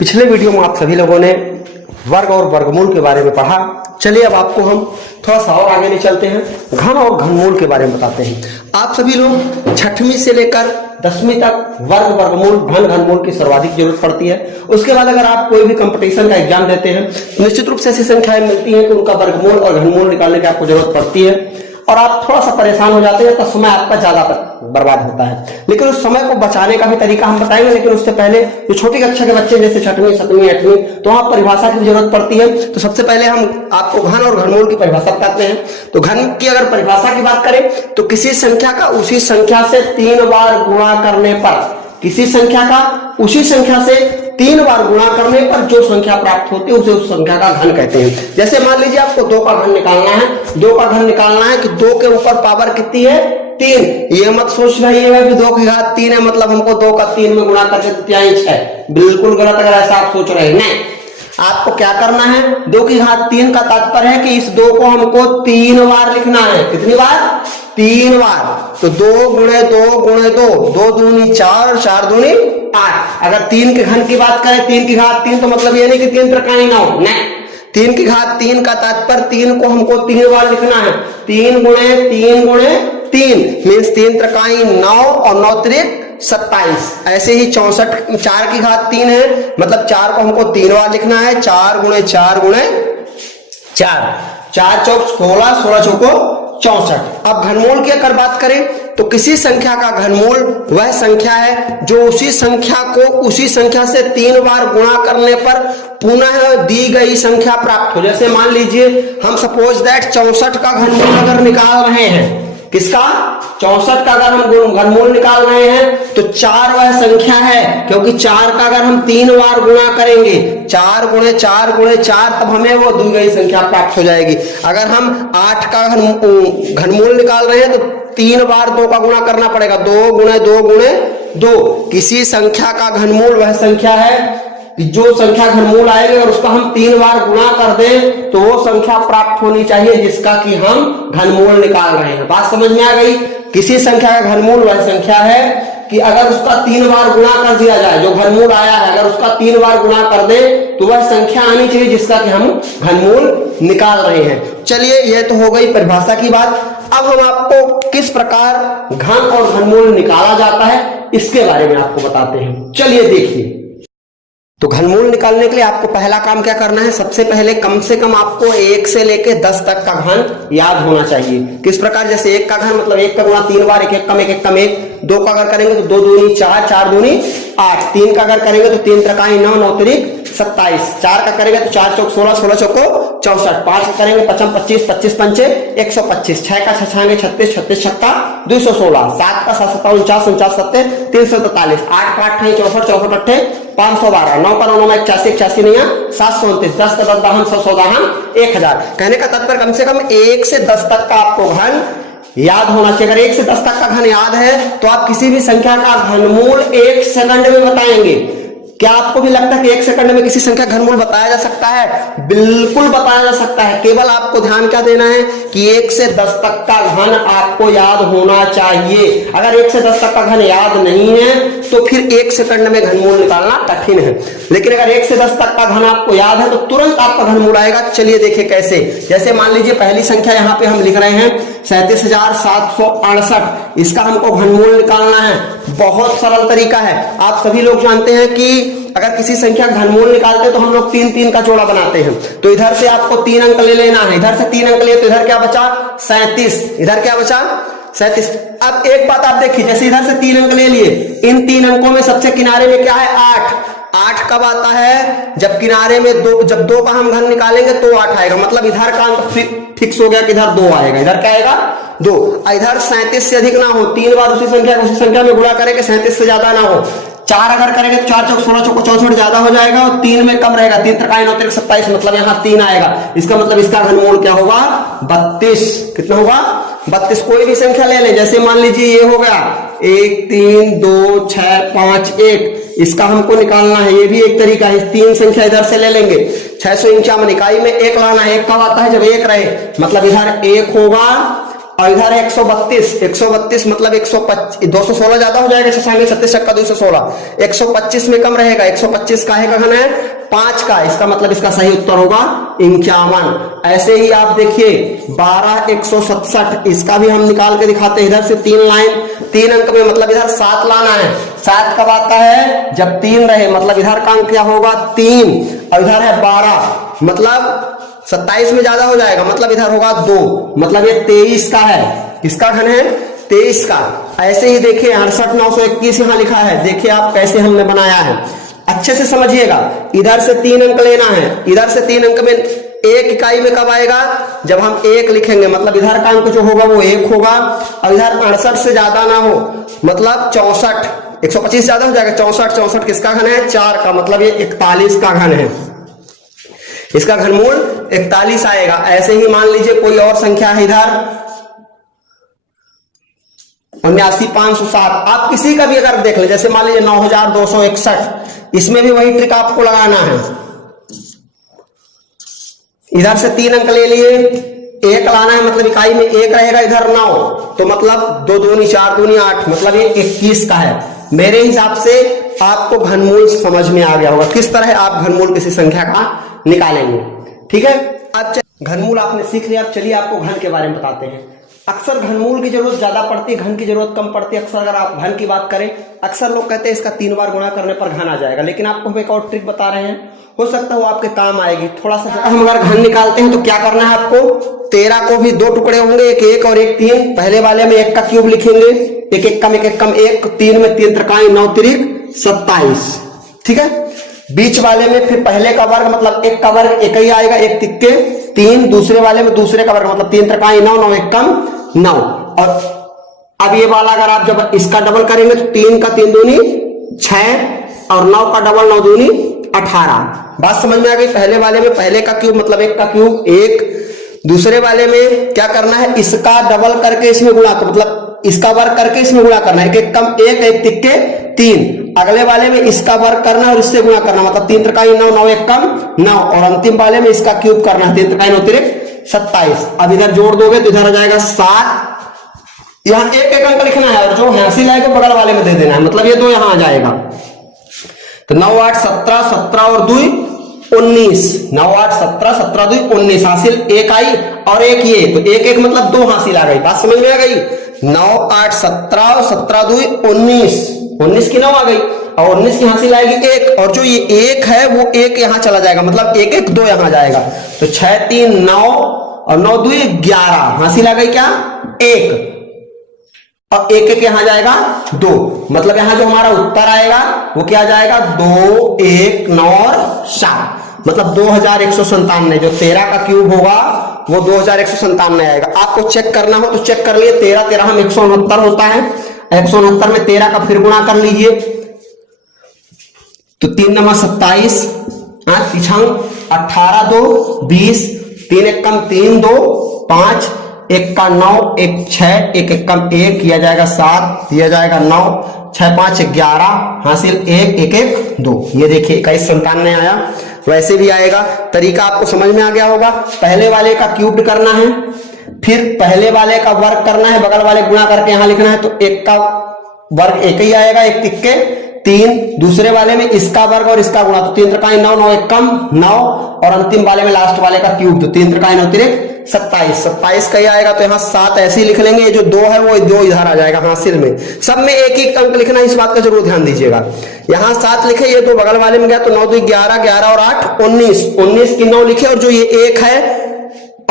पिछले वीडियो में आप सभी लोगों ने वर्ग और वर्गमूल के बारे में पढ़ा। चलिए अब आपको हम थोड़ा सा और आगे ले चलते हैं, घन और घनमूल के बारे में बताते हैं। आप सभी लोग छठवीं से लेकर 10वीं तक वर्ग वर्गमूल घन घनमूल की सर्वाधिक जरूरत पड़ती है। उसके बाद अगर आप कोई भी कंपटीशन का एग्जाम देते हैं, निश्चित रूप से ऐसी संख्याएं मिलती हैं कि उनका वर्गमूल और घनमूल निकालने की आपको जरूरत पड़ती है और आप थोड़ा सा परेशान हो जाते हैं, तो समय आपका ज्यादा बर्बाद होता है। लेकिन उस समय को बचाने का भी तरीका हम बताएंगे। लेकिन उससे पहले जो छोटी कक्षा के बच्चे जैसे 6वीं 7वीं 8वीं, तो वहां परिभाषा की जरूरत पड़ती है। तो सबसे पहले हम आपको घन और घनमूल की परिभाषा बताते हैं। तो घन की अगर परिभाषा की बात करें तो किसी संख्या का उसी संख्या से 3 बार गुणा करने पर, किसी संख्या का उसी संख्या से 3 बार गुणा करने पर जो संख्या प्राप्त होती है उसे उस संख्या का घन कहते हैं। जैसे मान लीजिए आपको 2 का घन निकालना है, 2 का घन निकालना है कि 2 के ऊपर पावर कितनी है, 3। ये मत सोच रहिएगा कि 2 की घात 3 है मतलब हमको 2 का 3 में गुणा करके तृतीयांश है। बिल्कुल गलत अगर ऐसा आप सोच रहे हैं। नहीं, आपको क्या करना है, 2 की घात 3 का तात्पर्य है कि इस 2 को हमको 3 बार लिखना है। कितनी बार? 3 बार। तो 2 गुणे 2 गुणे 2, 2 दूनी 4 और 4 दूनी 8। अगर 3 के घन की बात करें, 3 की घात 3, तो मतलब ये नहीं कि 3 त्रिकाई 9, नहीं, 3 की घात 3 का तात्पर्य 3 को हमको 3 बार लिखना है। 3 गुणे 3 गुणे 3 मीन्स 3 त्रिकाई 9 और 9 त्रिक 27। ऐसे ही 64, 4 की घात 3 है मतलब 4 को हमको 3 बार लिखना है। 4 गुणे 4 गुणे 4, 4 चौक 16, 16 चौको 64। अब घनमूल की अगर बात करें तो किसी संख्या का घनमूल वह संख्या है जो उसी संख्या को उसी संख्या से 3 बार गुणा करने पर पुनः दी गई संख्या प्राप्त हो। जैसे मान लीजिए हम सपोज दैट 64 का घनमूल अगर निकाल रहे हैं, किसका? 64 का अगर हम घनमूल निकाल रहे हैं तो 4 वह संख्या है, क्योंकि 4 का अगर हम 3 बार गुणा करेंगे, 4 गुणे 4 गुणे 4, तब हमें वो दी गई संख्या प्राप्त हो जाएगी। अगर हम 8 का घनमूल निकाल रहे हैं तो 3 बार 2 का गुणा करना पड़ेगा, 2 गुणे 2 गुणे 2। किसी संख्या का घनमूल वह संख्या है जो संख्या घनमूल आएगी और उसका हम 3 बार गुणा कर दें तो वो संख्या प्राप्त होनी चाहिए जिसका कि हम घनमूल निकाल रहे हैं। बात समझ में आ गई? किसी संख्या का घनमूल वह संख्या है कि अगर उसका 3 बार गुणा कर दिया जाए, जो घनमूल आया है अगर उसका 3 बार गुणा कर दे तो वह संख्या आनी चाहिए जिसका कि हम घनमूल निकाल रहे हैं। चलिए, यह तो हो गई परिभाषा की बात। अब हम आपको किस प्रकार घन और घनमूल निकाला जाता है इसके बारे में आपको बताते हैं। चलिए देखिए, तो घनमूल निकालने के लिए आपको पहला काम क्या करना है, सबसे पहले कम से कम आपको 1 से लेके 10 तक का घन याद होना चाहिए। किस प्रकार? जैसे 1 का घन मतलब 1 का गुणा 3 बार, 1 1 कम 1 1 कम 1। 2 का अगर करेंगे तो 2 दूनी 4, 4 दूनी 8। 3 का अगर करेंगे तो 3 त्रिकाई 9, 9 त्रिक 27। 4 का करेंगे तो 4 चौक 16, 16 चौको 64। 5 का करेंगे 55 25, 25 पंचे 125। 6 का छछाएंगे 36, 36 छक्का 216। 7 का 7 57, 49 49 7 343। 8 का 8 64, 64 8 512। 9 का 9 81, 81 नहीं 729। 10 का 10 दाहन 100 दाहन 1000। कहने का तात्पर्य कम से कम 1 से 10 तक का आपको घन याद होना चाहिए। अगर 1 से 10 तक का घन याद है तो आप किसी भी संख्या का घनमूल 1 सेकंड में बताएंगे। क्या आपको भी लगता है कि 1 सेकंड में किसी संख्या घनमूल बताया जा सकता है? बिल्कुल बताया जा सकता है। केवल आपको ध्यान क्या देना है कि 1 से 10 तक का घन आपको याद होना चाहिए। अगर 1 से 10 तक का घन याद नहीं है तो फिर 1 सेकंड में घनमूल निकालना कठिन है। लेकिन अगर 1 से 10 तक का घन आपको याद है तो तुरंत आपका घनमूल आएगा। चलिए देखिए कैसे। जैसे मान लीजिए पहली संख्या यहाँ पे हम लिख रहे हैं 37,768। इसका हमको घनमूल निकालना है। बहुत सरल तरीका है। आप सभी लोग जानते हैं कि अगर किसी संख्या घनमूल निकालते हैं तो हम लोग 3 3 का जोड़ा बनाते हैं। तो इधर से आपको 3 अंक ले लेना है, इधर से 3 अंक लिए तो इधर क्या बचा 37, इधर क्या बचा 37। अब एक बात आप देखिए, जैसे इधर से 3 अंक ले लिए, इन 3 अंकों में सबसे किनारे में क्या है 8। 8 कब आता है? जब किनारे में 2, जब 2 का हम घन निकालेंगे तो 8 आएगा। मतलब इधर का अंक फिक्स हो गया कि इधर 2 आएगा। इधर क्या आएगा 2। इधर 37 से अधिक ना हो, 3 बार उसी संख्या में गुणा करेंगे, 37 से ज्यादा ना हो। 4 अगर करेंगे तो 4 चौक 16 चौको 64 ज्यादा हो जाएगा और 3 में कम रहेगा। 3 त्रिकाई 9 त्रिक 27 मतलब यहाँ 3 आएगा। इसका मतलब इसका घनमूल क्या होगा 32। कितना होगा 32। कोई भी संख्या ले लें, जैसे मान लीजिए ये हो गया 1 3 2 6 5 1। इसका हमको निकालना है, ये भी एक तरीका है। 3 संख्या इधर से ले लेंगे। 651 इकाई में 1 लाना है। 1 कब आता है? जब 1 रहे, मतलब इधर 1 होगा और इधर है 132, 132 मतलब 125, 216 ज्यादा हो जाएगा, शशांक 36 चक्का 216, 125 में कम रहेगा, 125 काहे का घन है 5 का, इसका मतलब इसका सही उत्तर होगा 51। ऐसे ही आप देखिए 12 167, इसका भी हम निकाल के दिखाते हैं। इधर से 3 लाइन 3 अंक में, मतलब इधर 7 लाना है। 7 कब आता है जब 3 रहे, मतलब इधर का अंक क्या होगा 3, और इधर है 12 मतलब 27 में ज्यादा हो जाएगा, मतलब इधर होगा 2, मतलब ये 23 का है। किसका घन है 23 का। ऐसे ही देखिए 68 921 यहां लिखा है, देखिए आप कैसे हमने बनाया है, अच्छे से समझिएगा। इधर से 3 अंक लेना है, इधर से 3 अंक में 1 इकाई में कब आएगा जब हम 1 लिखेंगे, मतलब इधर का अंक जो होगा वो 1 होगा, और इधर 68 से ज्यादा ना हो, मतलब 64, 125 ज्यादा हो जाएगा 64, 64 किसका घन है 4 का, मतलब ये 41 का घन है, इसका घनमूल 41 आएगा। ऐसे ही मान लीजिए कोई और संख्या है इधर 79507, आप किसी का भी अगर देख ले, जैसे मान लीजिए 9261, इसमें भी वही ट्रिक आपको लगाना है। इधर से 3 अंक ले लिए, 1 लाना है, मतलब इकाई में 1 रहेगा, इधर 9, तो मतलब 2 दूनी 4 दूनी 8, मतलब ये 21 का है। मेरे हिसाब से आपको घनमूल समझ में आ गया होगा, किस तरह आप घनमूल किसी संख्या का निकालेंगे। ठीक है, अब घनमूल आपने सीख लिया। अब चलिए आपको घन के बारे में बताते हैं। अक्सर घनमूल की जरूरत ज्यादा पड़ती है, घन की जरूरत कम पड़ती है। अक्सर अगर आप घन की बात करें, अक्सर लोग कहते हैं इसका 3 बार गुणा करने पर घन आ जाएगा, लेकिन आपको हम एक और ट्रिक बता रहे हैं, हो सकता है वो आपके काम आएगी थोड़ा सा। हम अगर घन निकालते हैं तो क्या करना है आपको, 13 को भी 2 टुकड़े होंगे, एक 1 और एक 3। पहले वाले में 1 का क्यूब लिखेंगे, एक एक कम 1, 3 में 3 त्रिकाई 9 तिरिक 27, ठीक है। बीच वाले में फिर पहले का वर्ग, मतलब 1 का वर्ग 1 ही आएगा, 1 तिक्के 3, दूसरे वाले में दूसरे का वर्ग, मतलब 3 त्रिकाई 9, 9 1 कम 9। और अब ये वाला अगर आप जब इसका डबल करेंगे तो 3 का 3 दूनी 6 और 9 का डबल 9 दूनी 18। बात समझ में आ गई। पहले वाले में पहले का क्यूब मतलब 1 का क्यूब 1, दूसरे वाले में क्या करना है, इसका डबल करके इसमें गुणा, तो मतलब इसका वर्ग करके इसमें गुणा करना है, 1 1 कम 1, 1 तिक्के 3। अगले वाले में इसका वर्ग करना और इससे गुणा करना, मतलब 3 त्रिकाई 9, 9 1 कम 9, और अंतिम वाले में इसका क्यूब करना है, 3 त्रिकाई 9 तिरिक 27। अब इधर जोड़ दोगे तो इधर आ जाएगा 7, यहां 1 1 अंक लिखना है, और जो हासिल आएगा बगल वाले में दे देना है, मतलब ये 2 यहां आ जाएगा। तो 9 8 17, 17 और 2 19, 9 8 17, 17 2 19, हासिल 1 आई और 1 ये, तो 1 1 मतलब 2 हासिल आ गई। बात समझ में आ गई। 9 8 17 और 17 2 19, 19 की 9 आ गई, और 19 की हासिल आएगी 1, और जो ये 1 है वो 1 यहां चला जाएगा, मतलब 1 1 2 यहां जाएगा, तो 6 3 9 और 9 2 11, हासिल आ गई क्या 1, और 1 1 यहां जाएगा 2, मतलब यहां जो हमारा उत्तर आएगा वो क्या जाएगा 2 1 9 और 7, मतलब 2197। जो 13 का क्यूब होगा वो 2197 आएगा। आपको चेक करना हो तो चेक कर लिए, 13 13 हम 169 होता है, 169 में 13 का फिर गुणा कर लीजिए, तो 3 9 27, 18 2 20, 3 1 कम 3 2 5, 1 का 9 1 6, 1 1 कम 1 किया जाएगा 7, दिया जाएगा 9, 6 5 11, हासिल 1 1 1 2। ये देखिए 2197 आया। वैसे भी आएगा, तरीका आपको समझ में आ गया होगा। पहले वाले का क्यूब करना है, फिर पहले वाले का वर्ग करना है, बगल वाले गुणा करके यहां लिखना है, तो 1 का वर्ग 1 ही आएगा, 1 तिक्के 3, दूसरे वाले में इसका वर्ग और इसका गुणा, तो 3 त्रिकाई 9 9 1 कम 9, और अंतिम वाले में लास्ट वाले का क्यूब, तो 3 त्रिकाई 9 तिरिक 27, 27 का ही आएगा, तो यहाँ 7 ऐसे ही लिख लेंगे, ये जो 2 है वो 2 इधर आ जाएगा हासिल में। सब में एक एक अंक लिखना है, इस बात का जरूर ध्यान दीजिएगा। यहाँ 7 लिखे, ये 2 बगल वाले में गया, तो 9 2 11, 11 और 8 19, 19 की 9 लिखे, और जो ये 1 है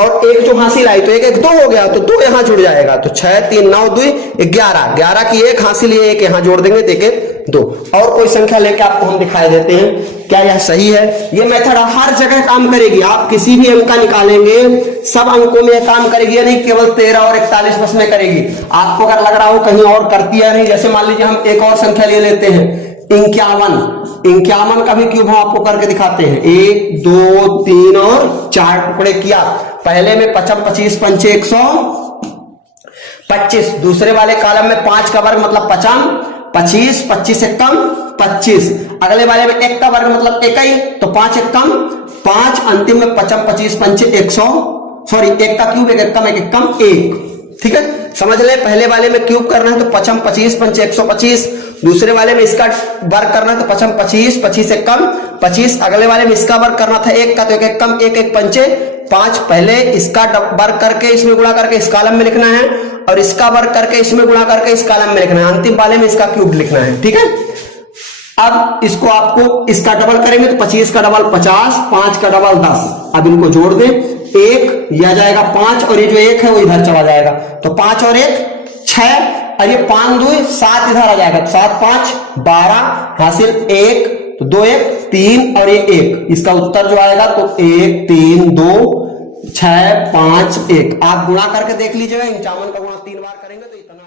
और 1 जो हासिल आई, तो 1 1 2 हो गया, तो 2 यहां जुड़ जाएगा, तो 6 3 9 2 11, 11 की 1 हासिल, ये 1 यहां जोड़ देंगे, तो 1 1 2। और कोई संख्या लेके आपको हम दिखाई देते हैं, क्या यह सही है? ये मेथड हर जगह काम करेगी, आप किसी भी अंक का निकालेंगे सब अंकों में काम करेगी, या नहीं केवल 13 और 41 बस में करेगी। आपको अगर लग रहा हो कहीं और करती है नहीं, जैसे मान लीजिए हम एक और संख्या ले लेते हैं 51 का भी क्यूब हम आपको करके दिखाते हैं। 1 2 3 और 4 टुकड़े किया, पहले में 55 25 पंचे 125, दूसरे वाले कॉलम में 5 का वर्ग मतलब 25 25 एक कम 25, अगले वाले में 1 का वर्ग मतलब 1 ही, तो 5 एक कम 5, अंतिम में 55 25 पंचे 100, सॉरी 1 का क्यूब 1 एक कम 1 एक कम 1, ठीक है, समझ ले। पहले वाले में क्यूब करना है तो पचम 25 पंचे 125, दूसरे वाले में इसका वर्ग करना है तो पचम 25, 25 एक कम 25, अगले वाले में इसका वर्ग करना था एक का तो एक एक कम एक एक पंचे 5। पहले इसका वर्ग करके इसमें गुणा करके इस कॉलम में लिखना है और इसका वर्ग करके इसमें गुणा करके इस कॉलम में लिखना है, अंतिम वाले में इसका क्यूब लिखना है। ठीक है, अब इसको आपको इसका डबल करेंगे तो 25 का डबल 50, 5 का डबल 10। अब इनको जोड़ दें, एक यह जाएगा 5 और ये जो एक है वो इधर चला जाएगा, तो 5 और 1 6 और ये 5 2 7 इधर आ जाएगा, तो 7 5 12 हासिल 1 तो 2 1 3 और ये 1, इसका उत्तर जो आएगा तो 1 3 2 6 5 1। आप गुणा करके देख लीजिएगा, 51 का गुणा 3 बार करेंगे तो इतना